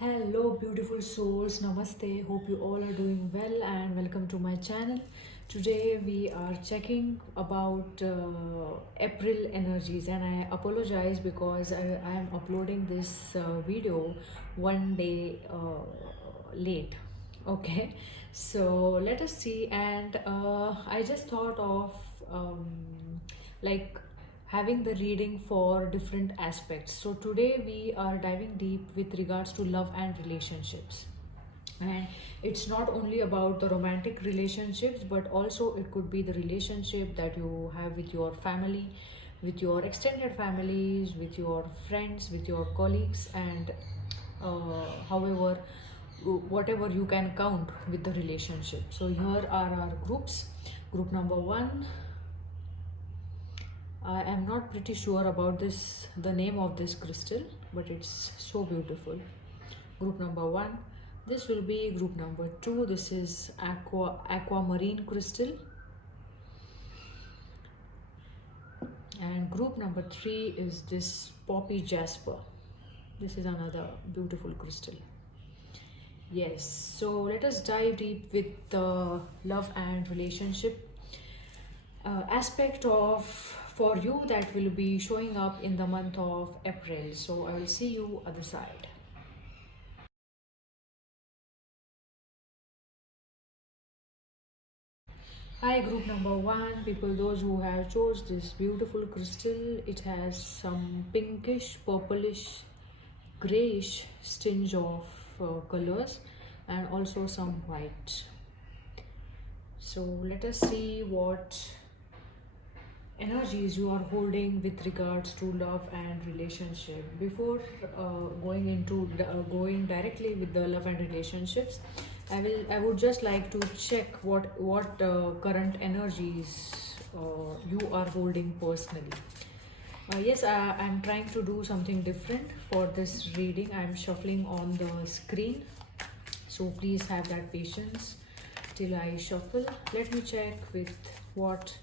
Hello, beautiful souls. Namaste. Hope you all are doing well and welcome to my channel. Today we are checking about April energies, and I apologize because I am uploading this video one day late. Okay, so let us see. And I just thought of like having the reading for different aspects. So today we are diving deep with regards to love and relationships. And it's not only about the romantic relationships, but also it could be the relationship that you have with your family, with your extended families, with your friends, with your colleagues, and however, whatever you can count with the relationship. So here are our groups. Group number one, I am not pretty sure about the name of this crystal, but it's so beautiful. Group number one, this will be group number two. This is aquamarine crystal. And group number three is this poppy jasper. This is another beautiful crystal. Yes, so let us dive deep with the love and relationship aspect of for you that will be showing up in the month of April. So I will see you other side. Hi, group number one, people, those who have chose this beautiful crystal. It has some pinkish, purplish, grayish tinge of colors and also some white. So let us see what energies you are holding with regards to love and relationship. Before going directly with the love and relationships, I would just like to check what current energies you are holding personally. Yes, I'm trying to do something different for this reading. I'm shuffling on the screen, so please have that patience till I shuffle. Let me check with what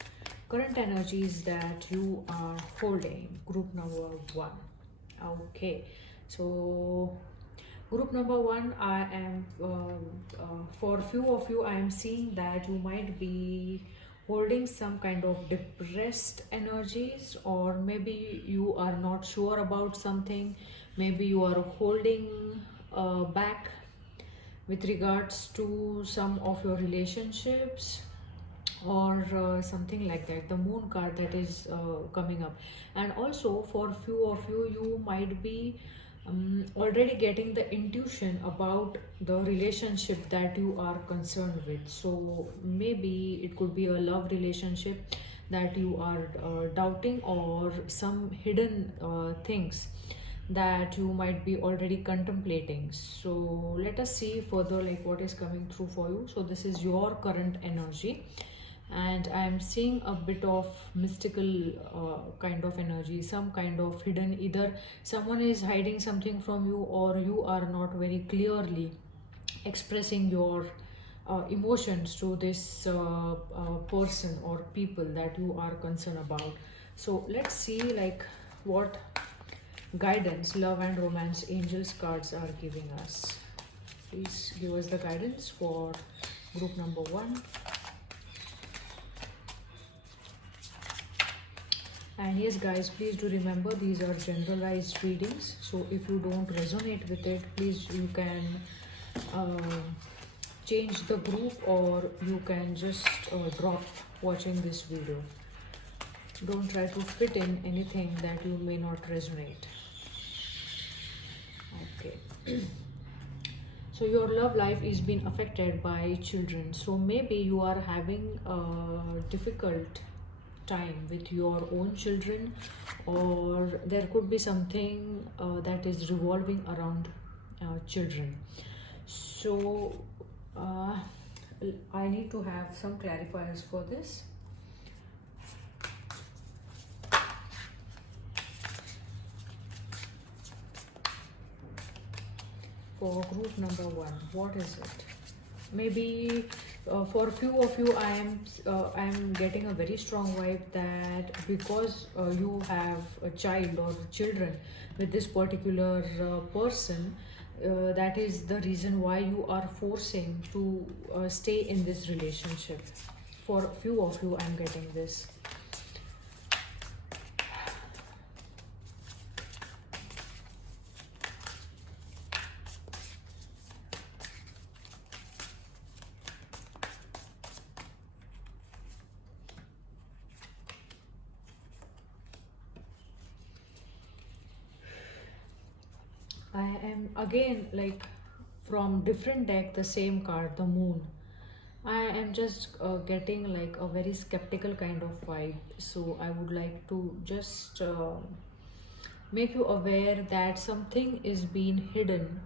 current energies that you are holding. Group number one. Okay, so group number one, I am for few of you, I am seeing that you might be holding some kind of depressed energies, or maybe you are not sure about something. Maybe you are holding back with regards to some of your relationships, or something like that. The moon card that is coming up. And also for few of you, you might be already getting the intuition about the relationship that you are concerned with. So maybe it could be a love relationship that you are doubting, or some hidden things that you might be already contemplating. So let us see further like what is coming through for you. So this is your current energy, and I'm seeing a bit of mystical kind of energy, some kind of hidden, either someone is hiding something from you, or you are not very clearly expressing your emotions to this person or people that you are concerned about. So let's see like what guidance love and romance angels cards are giving us. Please give us the guidance for group number one. And yes, guys, please do remember these are generalized readings. So if you don't resonate with it, please you can uh, change the group, or you can just drop watching this video. Don't try to fit in anything that you may not resonate. Okay. So your love life is being affected by children. So maybe you are having a difficult time with your own children, or there could be something that is revolving around children. So uh, I need to have some clarifiers for this. For group number one, what is it? Maybe for a few of you, I am getting a very strong vibe that because you have a child or children with this particular person, that is the reason why you are forcing to stay in this relationship. For few of you, I'm getting this. I am again like from different deck, the same card, the moon. I am just getting like a very skeptical kind of vibe. So I would like to just make you aware that something is being hidden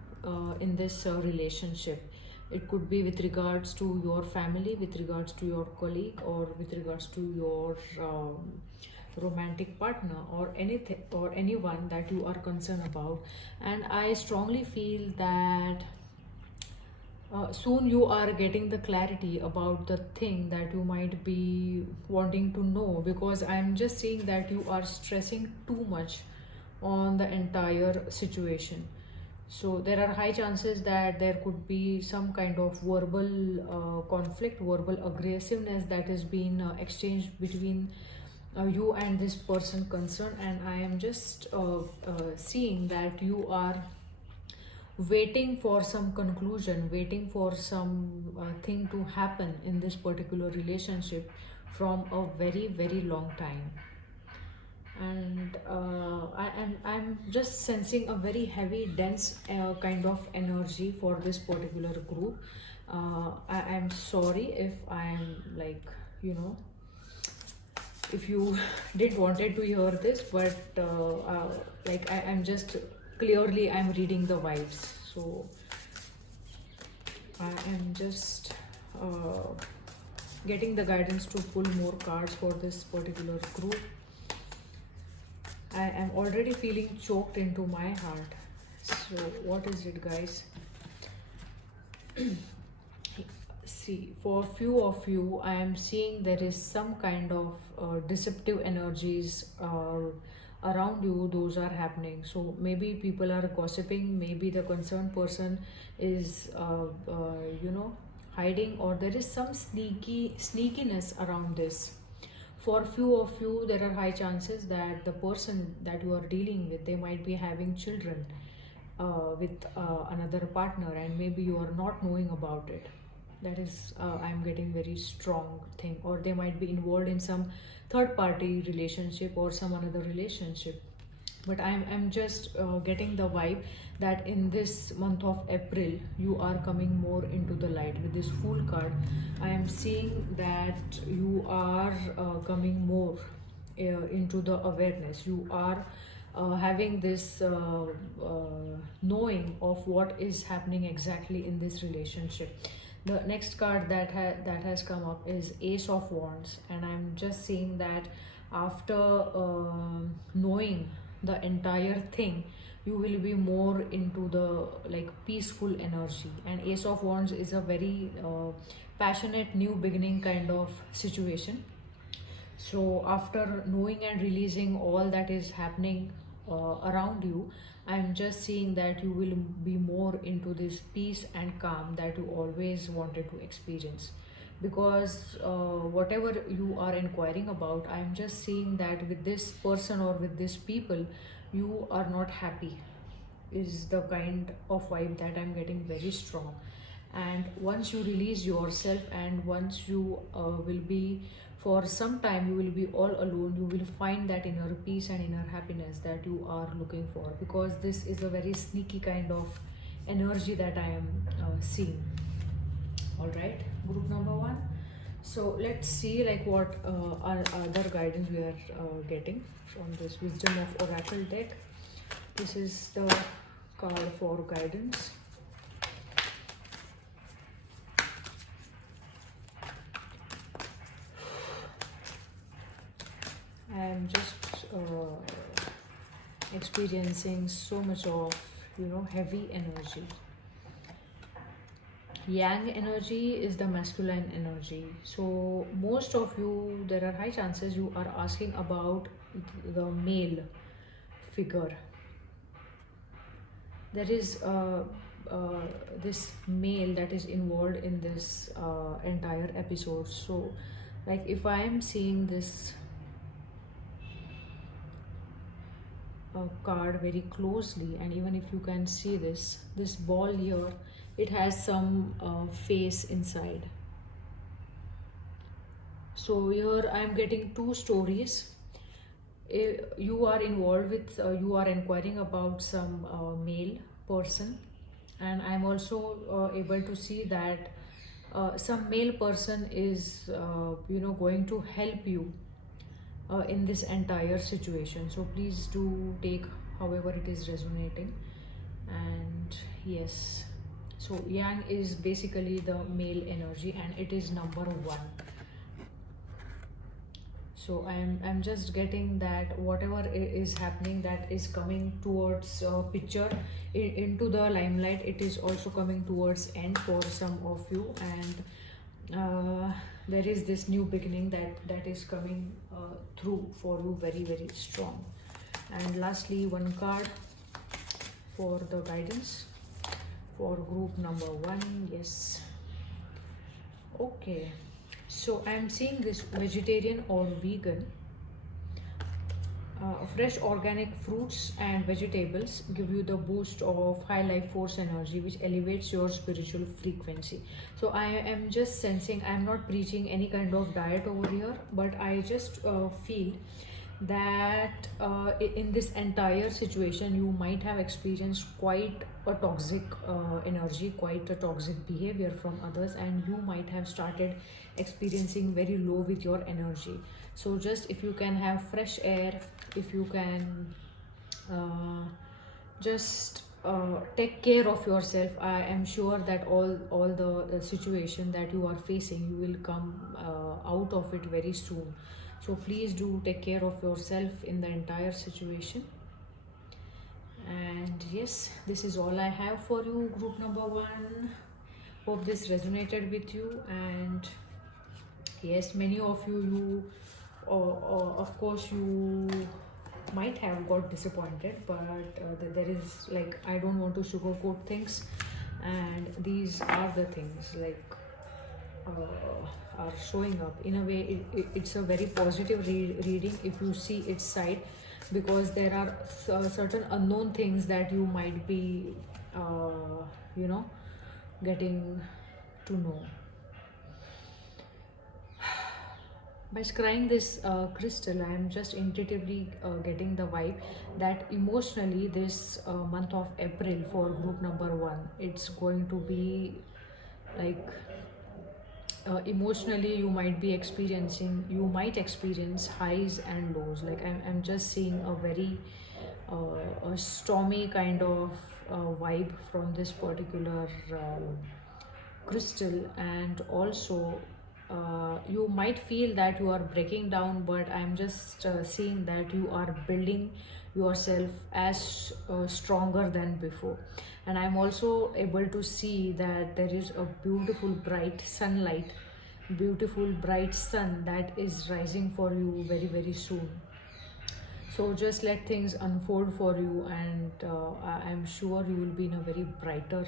in this relationship. It could be with regards to your family, with regards to your colleague, or with regards to your romantic partner, or anything or anyone that you are concerned about. And I strongly feel that soon you are getting the clarity about the thing that you might be wanting to know, because I'm just seeing that you are stressing too much on the entire situation. So there are high chances that there could be some kind of verbal conflict, verbal aggressiveness that is being exchanged between you and this person concerned. And I am just seeing that you are waiting for some conclusion, waiting for some thing to happen in this particular relationship from a very, very long time. And I'm just sensing a very heavy, dense kind of energy for this particular group. I'm sorry if I'm like, you know, if you didn't wanted to hear this, but like I'm just clearly I'm reading the vibes. So I am just uh, getting the guidance to pull more cards for this particular group. I am already feeling choked into my heart. So what is it, guys? See, for few of you, I am seeing there is some kind of deceptive energies around you. Those are happening. So maybe people are gossiping. Maybe the concerned person is, you know, hiding, or there is some sneakiness around this. For few of you, there are high chances that the person that you are dealing with, they might be having children with another partner, and maybe you are not knowing about it. That is I'm getting very strong thing. Or they might be involved in some third party relationship or some another relationship. But I'm just getting the vibe that in this month of April you are coming more into the light. With this Fool card, I am seeing that you are coming more into the awareness. You are having this knowing of what is happening exactly in this relationship. The next card that has come up is Ace of Wands, and I'm just seeing that after knowing the entire thing, you will be more into the like peaceful energy. And Ace of Wands is a very passionate new beginning kind of situation. So after knowing and releasing all that is happening around you, I'm just seeing that you will be more into this peace and calm that you always wanted to experience. Because whatever you are inquiring about, I'm just seeing that with this person or with these people, you are not happy, is the kind of vibe that I'm getting very strong. And once you release yourself, and once you will be, for some time you will be all alone, you will find that inner peace and inner happiness that you are looking for. Because this is a very sneaky kind of energy that I am seeing. All right, group number one. So let's see like what are other guidance we are getting from this Wisdom of Oracle deck. This is the card for guidance. I am just experiencing so much of, you know, heavy energy. Yang energy is the masculine energy. So most of you, there are high chances you are asking about the male figure. There is this male that is involved in this entire episode. So like if I am seeing this card very closely, and even if you can see this ball here, it has some face inside. So here I am getting two stories. You are involved with you are inquiring about some male person, and I'm also able to see that some male person is going to help you in this entire situation. So please do take however it is resonating. And yes, so yang is basically the male energy, and it is number one. So I'm just getting that whatever is happening, that is coming towards picture into the limelight, it is also coming towards end for some of you. And there is this new beginning that is coming through for you very, very strong. And lastly, one card for the guidance for group number one. Yes. Okay. So I'm seeing this vegetarian or vegan. Fresh organic fruits and vegetables give you the boost of high life force energy, which elevates your spiritual frequency. So I am just sensing, I'm not preaching any kind of diet over here, but I just feel that in this entire situation you might have experienced quite a toxic energy, quite a toxic behavior from others, and you might have started experiencing very low with your energy. So just if you can have fresh air, if you can just take care of yourself, I am sure that all the situation that you are facing, you will come out of it very soon. So please do take care of yourself in the entire situation. And yes, this is all I have for you, group number one. Hope this resonated with you. And yes, many of you of course you might have got disappointed, but there is, like, I don't want to sugarcoat things, and these are the things, like are showing up in a way. It's a very positive reading if you see its side, because there are certain unknown things that you might be getting to know. By scrying this crystal, I am just intuitively getting the vibe that emotionally this month of April for group number one, it's going to be like emotionally you might experience highs and lows. Like I'm just seeing a very a stormy kind of vibe from this particular crystal. And also you might feel that you are breaking down, but I'm just seeing that you are building yourself as stronger than before. And I'm also able to see that there is a beautiful bright sunlight, beautiful bright sun that is rising for you very, very soon. So just let things unfold for you, and I'm sure you will be in a very brighter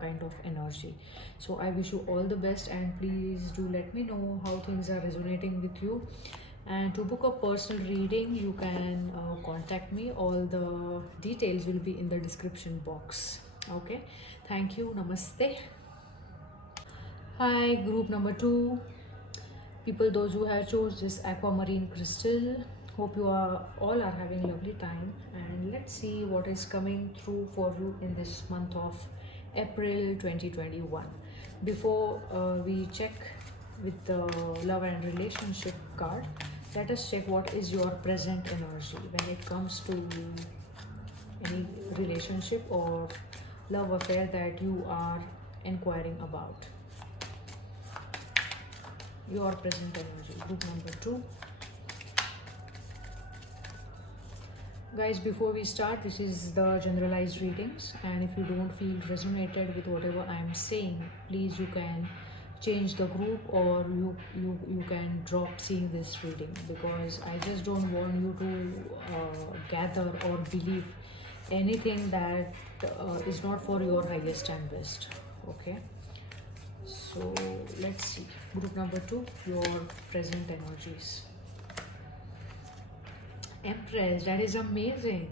kind of energy. So I wish you all the best, and please do let me know how things are resonating with you. And to book a personal reading, you can contact me. All the details will be in the description box. Okay, thank you. Namaste. Hi, group number two. People, those who have chose this aquamarine crystal, hope you are all are having lovely time. And let's see what is coming through for you in this month of April 2021. Before we check with the love and relationship card, let us check what is your present energy when it comes to any relationship or love affair that you are inquiring about. Your present energy, group number two. Guys, before we start, this is the generalized readings, and if you don't feel resonated with whatever I am saying, please you can change the group, or you can drop seeing this reading, because I just don't want you to gather or believe anything that is not for your highest and best. Okay, so let's see. Group number two, your present energies. Empress, that is amazing.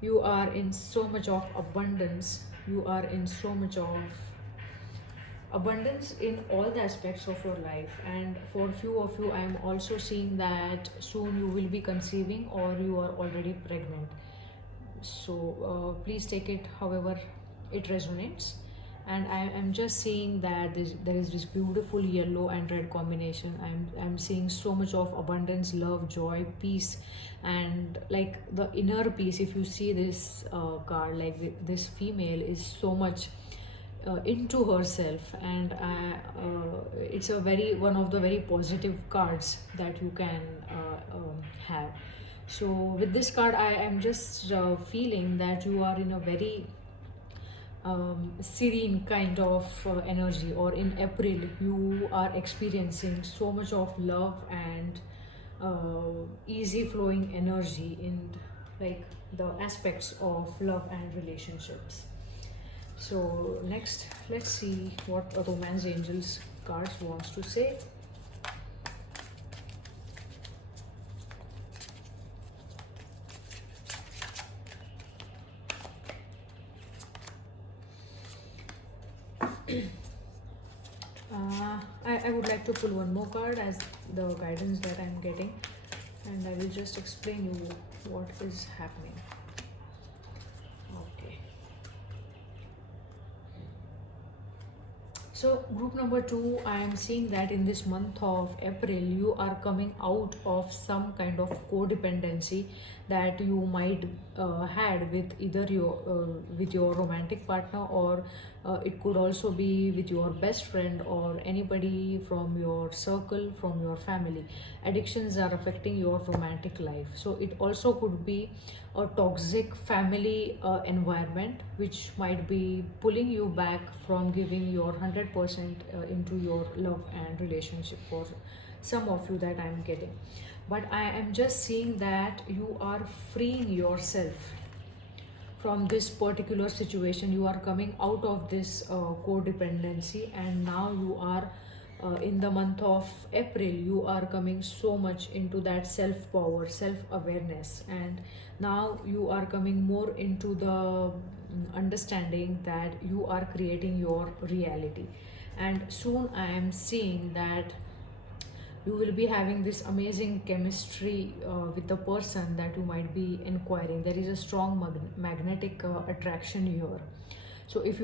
You are in so much of abundance. You are in so much of abundance in all the aspects of your life, and for few of you I am also seeing that soon you will be conceiving or you are already pregnant. So please take it however it resonates. And I am just seeing that there is this beautiful yellow and red combination. I'm seeing so much of abundance, love, joy, peace, and like the inner peace. If you see this card, like this female is so much into herself, and it's a very one of the very positive cards that you can have. So with this card I am just feeling that you are in a very serene kind of energy, or in April you are experiencing so much of love and easy flowing energy in like the aspects of love and relationships. So next, let's see what a Romance Angels cards wants to say. I would like to pull one more card as the guidance that I'm getting, and I will just explain you what is happening. Okay. So group number two, I am seeing that in this month of April, you are coming out of some kind of codependency that you might had with either with your romantic partner, or it could also be with your best friend or anybody from your circle, from your family. Addictions are affecting your romantic life. So it also could be a toxic family environment which might be pulling you back from giving your 100% into your love and relationship, for some of you that I'm getting. But I am just seeing that you are freeing yourself from this particular situation. You are coming out of this codependency, and now you are in the month of April, you are coming so much into that self power, self awareness, and now you are coming more into the understanding that you are creating your reality. And soon I am seeing that you will be having this amazing chemistry with the person that you might be inquiring. There is a strong magnetic attraction here. So if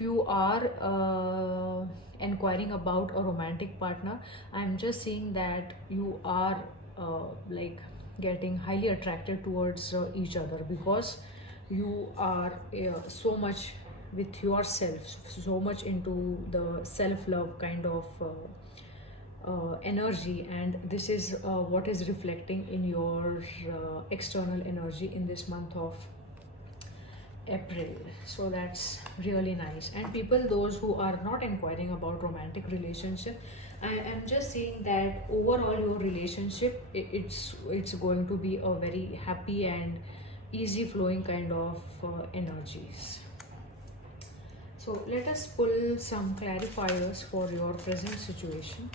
you are inquiring about a romantic partner, I'm just seeing that you are like getting highly attracted towards each other, because you are so much with yourself, so much into the self love kind of energy, and this is what is reflecting in your external energy in this month of April. So that's really nice. And people, those who are not inquiring about romantic relationship, I am just seeing that overall your relationship, it's going to be a very happy and easy flowing kind of energies. So let us pull some clarifiers for your present situation.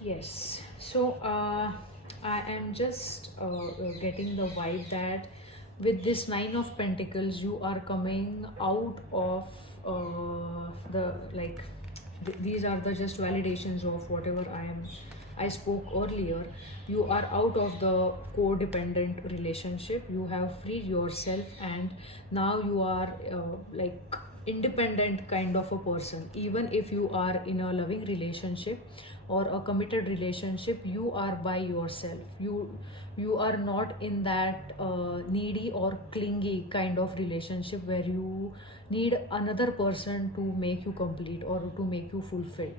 Yes. So I am just getting the vibe that with this Nine of Pentacles, you are coming out of the like. These are the just validations of whatever I spoke earlier. You are out of the codependent relationship. You have freed yourself, and now you are like independent kind of a person. Even if you are in a loving relationship or a committed relationship, you are by yourself. You are not in that needy or clingy kind of relationship where you need another person to make you complete or to make you fulfilled.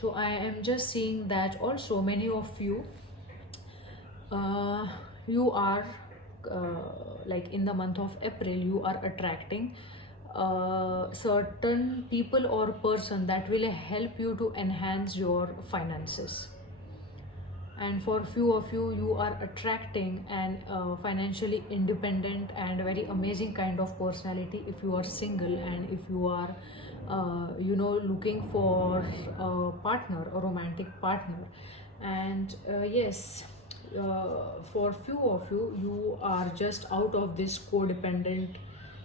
So I am just seeing that also many of you, uh, you are like in the month of April, you are attracting certain people or person that will help you to enhance your finances. And for few of you, you are attracting an financially independent and very amazing kind of personality if you are single, and if you are looking for a partner, a romantic partner. And yes, for few of you, you are just out of this codependent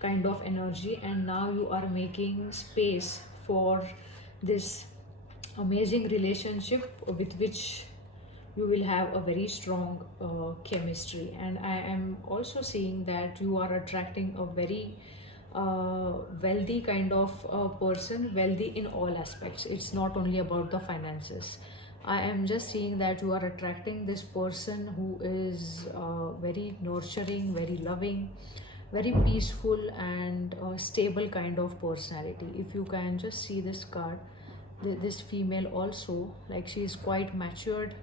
kind of energy, and now you are making space for this amazing relationship with which you will have a very strong chemistry. And I am also seeing that you are attracting a very wealthy kind of person, wealthy in all aspects. It's not only about the finances. I am just seeing that you are attracting this person who is very nurturing, very loving, very peaceful, and stable kind of personality. If you can just see this card, this female also, like, she is quite matured,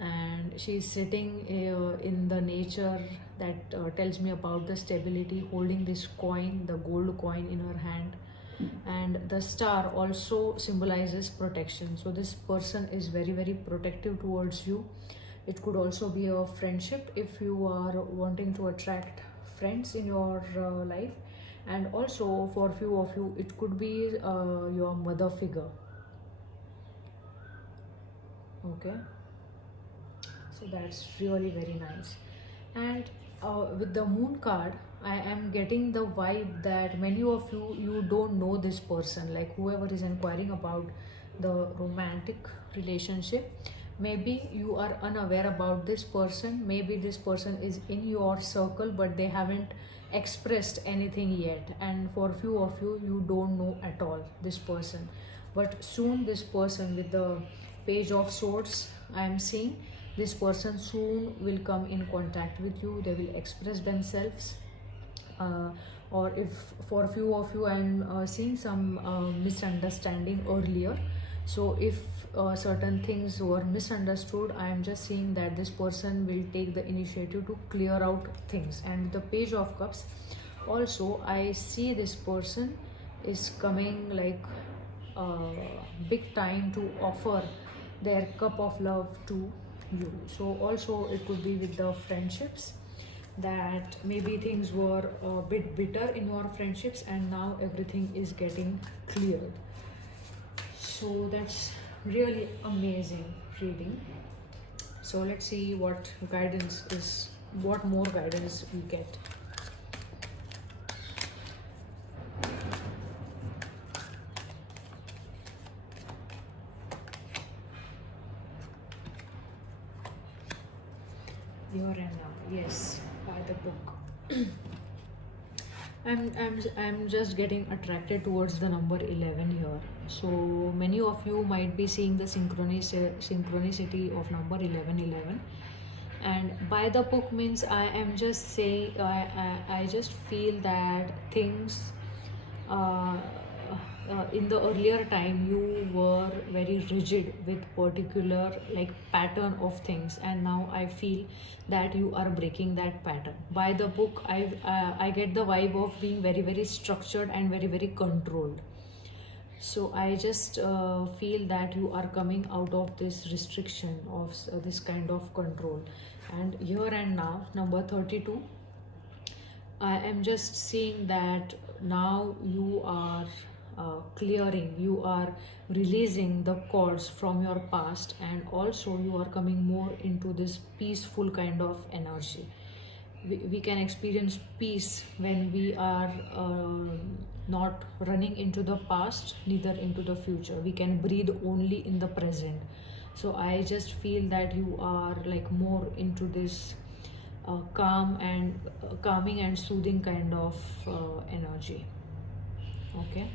and she's sitting in the nature that tells me about the stability, holding this coin, the gold coin, in her hand. And the star also symbolizes protection, so this person is very very protective towards you. It could also be a friendship if you are wanting to attract friends in your life. And also for few of you, it could be your mother figure. Okay, so that's really very nice. And with the moon card, I am getting the vibe that many of you don't know this person, like whoever is inquiring about the romantic relationship. Maybe you are unaware about this person, maybe this person is in your circle but they haven't expressed anything yet. And for few of you, you don't know at all this person, but soon this person with the page of swords, I am seeing this person soon will come in contact with you. They will express themselves. uh, or if for few of you, I am seeing some misunderstanding earlier. So if certain things were misunderstood, I am just seeing that this person will take the initiative to clear out things. And the page of cups also, I see this person is coming like big time to offer their cup of love to you. So also it could be with the friendships, that maybe things were a bit bitter in your friendships and now everything is getting cleared. So that's really amazing reading. So let's see what guidance is, what more guidance we get. Here and now, yes, by the book. I'm just getting attracted towards the number 11 here. So many of you might be seeing the synchronicity of number 1111. And by the book means, I am just saying, I just feel that things uh, in the earlier time you were very rigid with particular like pattern of things, and now I feel that you are breaking that pattern. By the book, I get the vibe of being very very structured and very very controlled. So I just feel that you are coming out of this restriction of this kind of control. And here and now, number 32, I am just seeing that now you are clearing, you are releasing the cords from your past, and also you are coming more into this peaceful kind of energy. We can experience peace when we are not running into the past, neither into the future. We can breathe only in the present. So I just feel that you are like more into this calming and soothing kind of energy. Okay,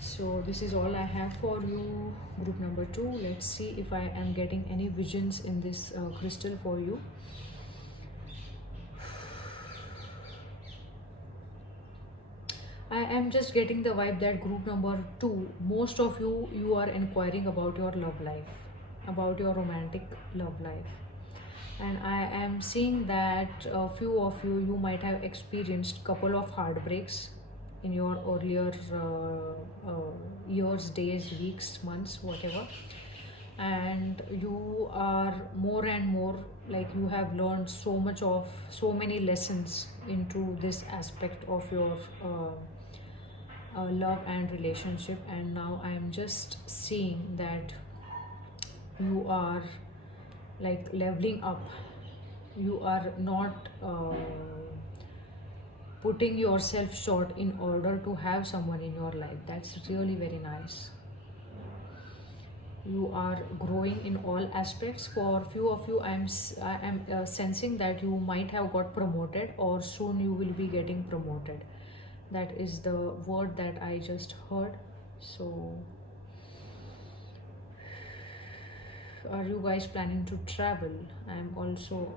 so this is all I have for you, group number 2. Let's see if I am getting any visions in this crystal for you. I am just getting the vibe that group number two, most of you are inquiring about your love life, about your romantic love life. And I am seeing that a few of you might have experienced couple of heartbreaks in your earlier years, days, weeks, months, whatever. And you are more and more, like, you have learned so much of so many lessons into this aspect of your love and relationship. And now I am just seeing that you are like leveling up. You are not putting yourself short in order to have someone in your life. That's really very nice. You are growing in all aspects. For few of you, I am sensing that you might have got promoted, or soon you will be getting promoted. That is the word that I just heard. So are you guys planning to travel?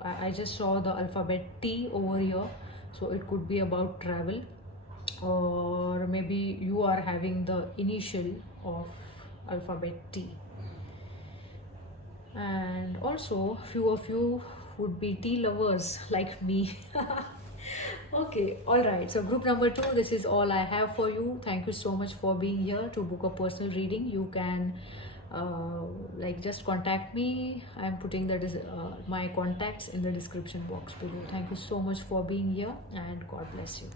I just saw the alphabet T over here, so it could be about travel, or maybe you are having the initial of alphabet T. And also few of you would be tea lovers like me. Okay, all right, so group number two, this is all I have for you. Thank you so much for being here. To book a personal reading, you can like just contact me. I'm putting my contacts in the description box below. Thank you so much for being here, and God bless you.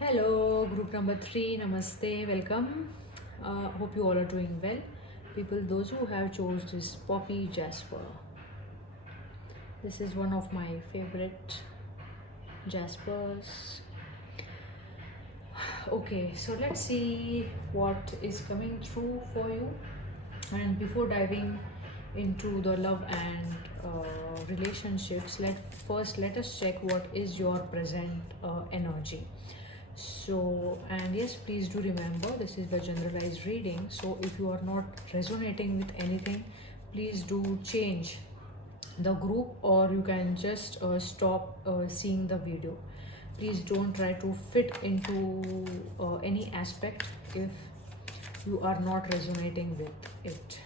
Hello, group number three, namaste, welcome. Hope you all are doing well. People, those who have chose this Poppy Jasper, this is one of my favorite Jaspers. Okay, so let's see what is coming through for you. And before diving into the love and relationships, let us check what is your present energy. So, and yes, please do remember, this is the generalized reading. So if you are not resonating with anything, please do change the group, or you can just stop seeing the video. Please don't try to fit into any aspect if you are not resonating with it.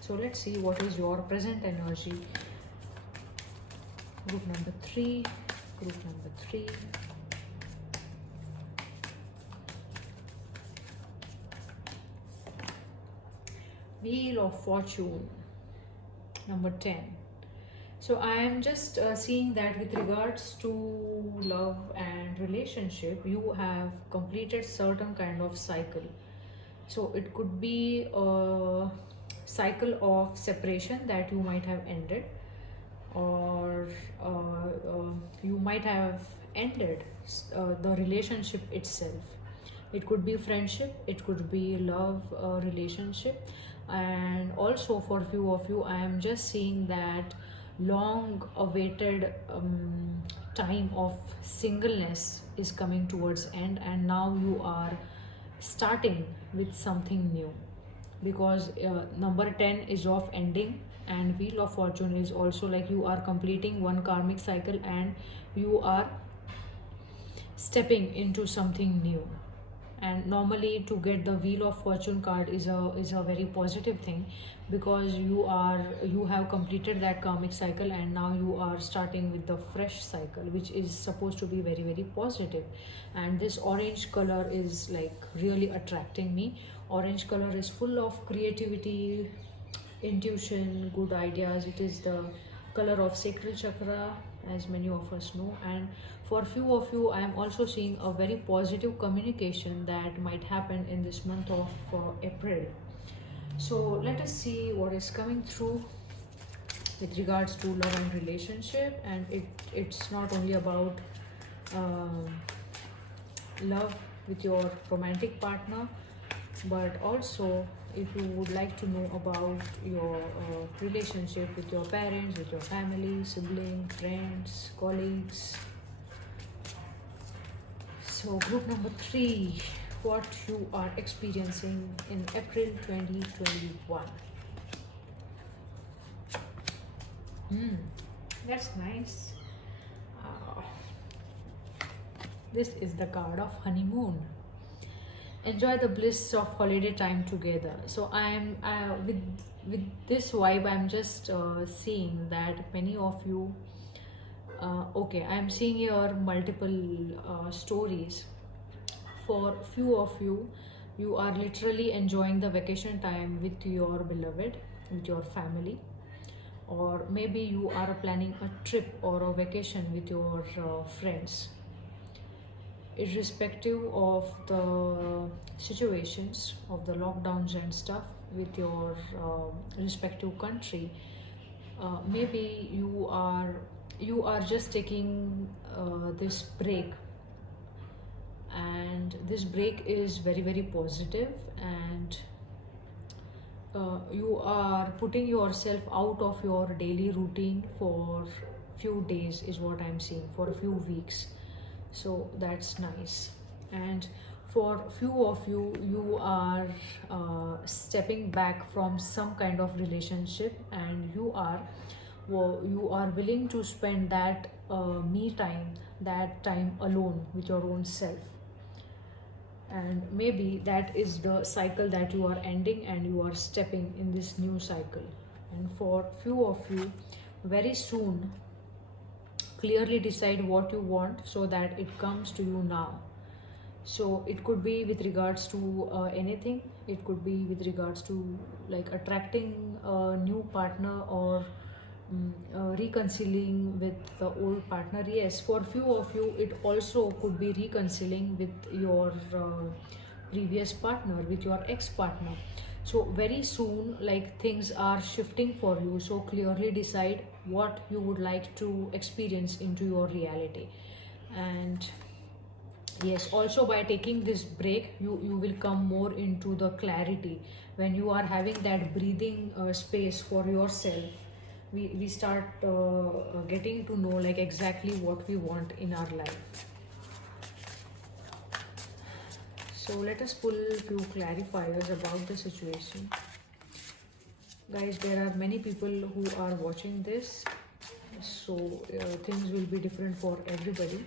So let's see what is your present energy. Group number three, group number three. Wheel of Fortune, number 10. So I am just seeing that with regards to love and relationship, you have completed certain kind of cycle. So it could be a cycle of separation that you might have ended, or you might have ended the relationship itself. It could be friendship, it could be love relationship. And also for few of you, I am just seeing that long awaited time of singleness is coming towards end, and now you are starting with something new, because number 10 is of ending, and Wheel of Fortune is also like you are completing one karmic cycle and you are stepping into something new. And normally to get the Wheel of Fortune card is a very positive thing, because you have completed that karmic cycle and now you are starting with the fresh cycle, which is supposed to be very very positive. And this orange color is like really attracting me. Orange color is full of creativity, intuition, good ideas. It is the color of sacral chakra, as many of us know. And for few of you, I am also seeing a very positive communication that might happen in this month of April. So let us see what is coming through with regards to love and relationship. And it's not only about love with your romantic partner, but also if you would like to know about your relationship with your parents, with your family, siblings, friends, colleagues. So group number 3, what you are experiencing in April 2021. That's nice. This is the card of honeymoon. Enjoy the bliss of holiday time together. So I'm with this vibe. I'm just seeing that many of you. Okay, I'm seeing here multiple stories. For few of you, you are literally enjoying the vacation time with your beloved, with your family, or maybe you are planning a trip or a vacation with your friends. Irrespective of the situations of the lockdowns and stuff with your respective country, maybe you are just taking this break, and this break is very very positive, and you are putting yourself out of your daily routine for few days is what I'm seeing, for a few weeks. So that's nice. And for few of you, you are stepping back from some kind of relationship, and you are willing to spend that me time, that time alone with your own self. And maybe that is the cycle that you are ending, and you are stepping in this new cycle. And for few of you, very soon, clearly decide what you want so that it comes to you now. So it could be with regards to anything. It could be with regards to like attracting a new partner, or reconciling with the old partner. Yes, for few of you, it also could be reconciling with your previous partner, with your ex partner. So very soon, like things are shifting for you. So clearly decide what you would like to experience into your reality. And yes, also by taking this break, you will come more into the clarity. When you are having that breathing space for yourself, we start getting to know like exactly what we want in our life. So let us pull a few clarifiers about the situation. Guys, there are many people who are watching this, so things will be different for everybody.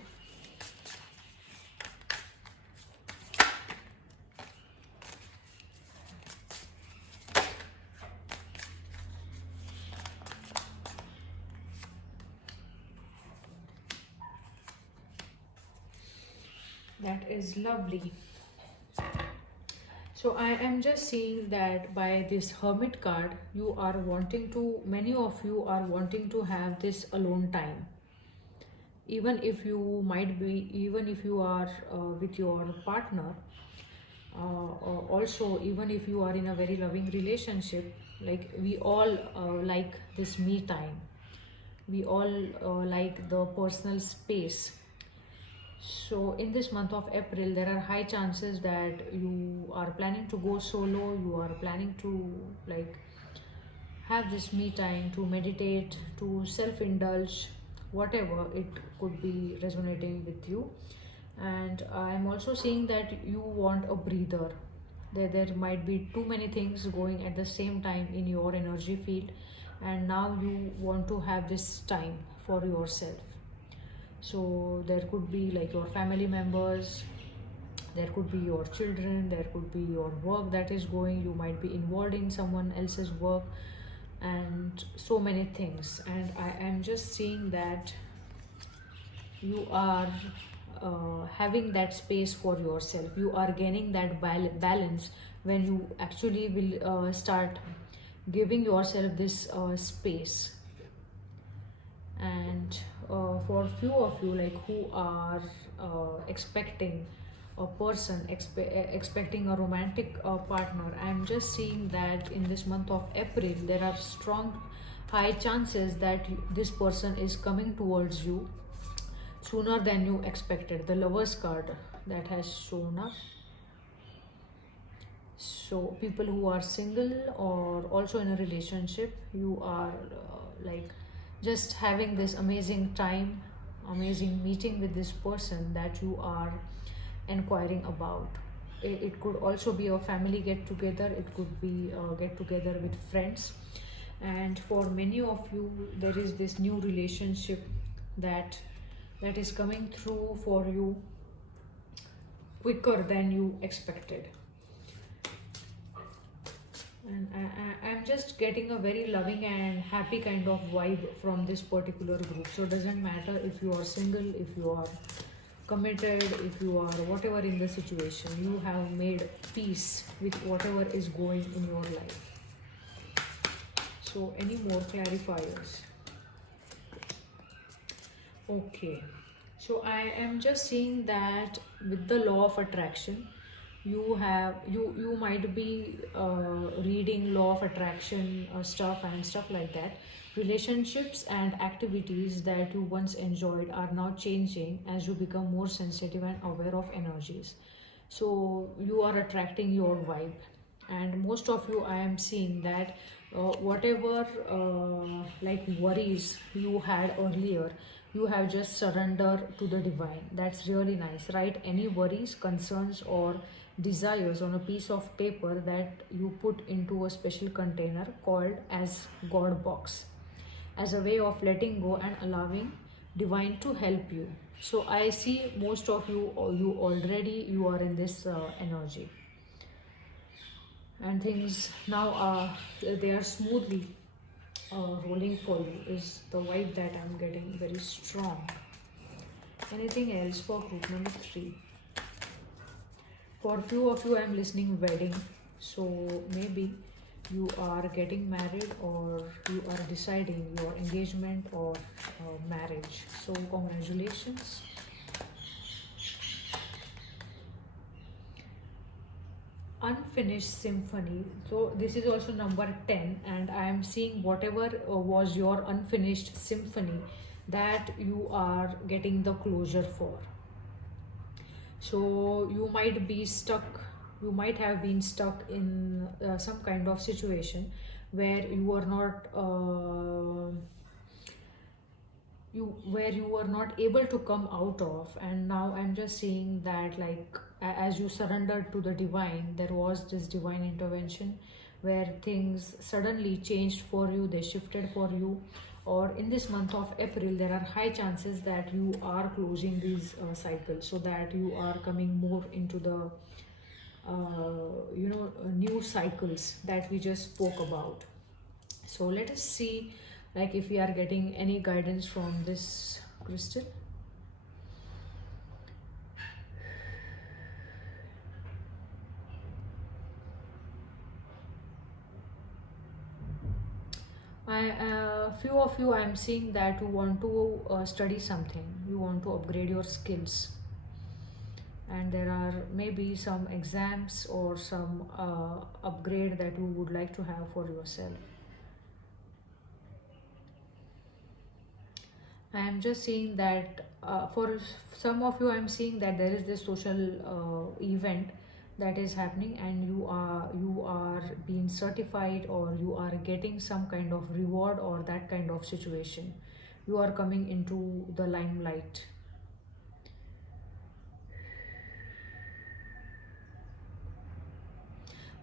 That is lovely. So I am just seeing that by this hermit card, many of you are wanting to have this alone time. Even if you are with your partner, also even if you are in a very loving relationship, like we all like this me time. We all like the personal space. So in this month of April, there are high chances that you are planning to go solo, you are planning to like have this me time, to meditate, to self-indulge, whatever it could be resonating with you. And I'm also seeing that you want a breather. There might be too many things going at the same time in your energy field, and now you want to have this time for yourself. So there could be like your family members, there could be your children, there could be your work that is going, you might be involved in someone else's work, and so many things. And I am just seeing that you are having that space for yourself. You are gaining that balance when you actually will start giving yourself this space. And for few of you, like who are expecting a person, expecting a romantic partner, I'm just seeing that in this month of April there are strong high chances that this person is coming towards you sooner than you expected. The Lovers card that has shown up. So people who are single or also in a relationship, you are like just having this amazing time, amazing meeting with this person that you are inquiring about. It could also be a family get together, it could be a get together with friends. And for many of you, there is this new relationship that is coming through for you. quicker than you expected. And I'm just getting a very loving and happy kind of vibe from this particular group. So it doesn't matter if you are single, if you are committed, if you are whatever in the situation, you have made peace with whatever is going in your life. So any more clarifiers? Okay, so I am just seeing that with the law of attraction, you might be reading law of attraction stuff and stuff like that. Relationships and activities that you once enjoyed are now changing as you become more sensitive and aware of energies. So you are attracting your vibe, and most of you, I am seeing that whatever like worries you had earlier, you have just surrendered to the divine. That's really nice. Write any worries, concerns, or desires on a piece of paper that you put into a special container called as God box, as a way of letting go and allowing divine to help you. So I see most of you, or you already, you are in this energy, and things now are, they are smoothly rolling for you, is the vibe that I'm getting, very strong. Anything else for group number 3? For few of you, I'm listening wedding. So maybe you are getting married, or you are deciding your engagement or marriage. So congratulations. Unfinished symphony. So this is also number 10, and I am seeing whatever was your unfinished symphony, that you are getting the closure for. So you might be stuck, you might have been stuck in some kind of situation where you were not where you were not able to come out of. And now I'm just seeing that, like, as you surrendered to the divine, there was this divine intervention where things suddenly changed for you, they shifted for you. Or in this month of April, there are high chances that you are closing these cycles, so that you are coming more into the new cycles that we just spoke about. So let us see, like, if we are getting any guidance from this crystal. Few of you, I'm seeing that you want to study something, you want to upgrade your skills, and there are maybe some exams or some upgrade that you would like to have for yourself. I am just seeing that for some of you, I'm seeing that there is this social event that is happening, and you are being certified, or you are getting some kind of reward, or that kind of situation. You are coming into the limelight.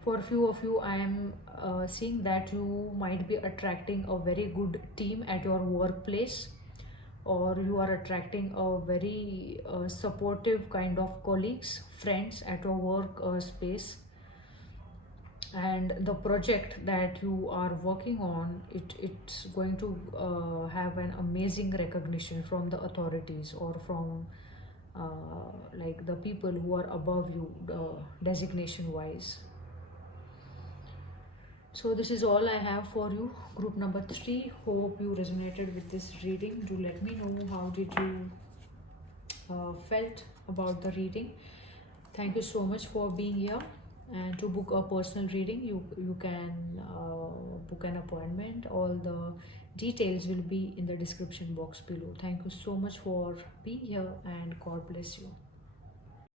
For a few of you, I am seeing that you might be attracting a very good team at your workplace, or you are attracting a very supportive kind of colleagues, friends at your work space. And the project that you are working on, it's going to have an amazing recognition from the authorities, or from like the people who are above you, designation wise. So this is all I have for you, group number 3. Hope you resonated with this reading. Do let me know how did you felt about the reading. Thank you so much for being here. And to book a personal reading, you can book an appointment. All the details will be in the description box below. Thank you so much for being here, and God bless you.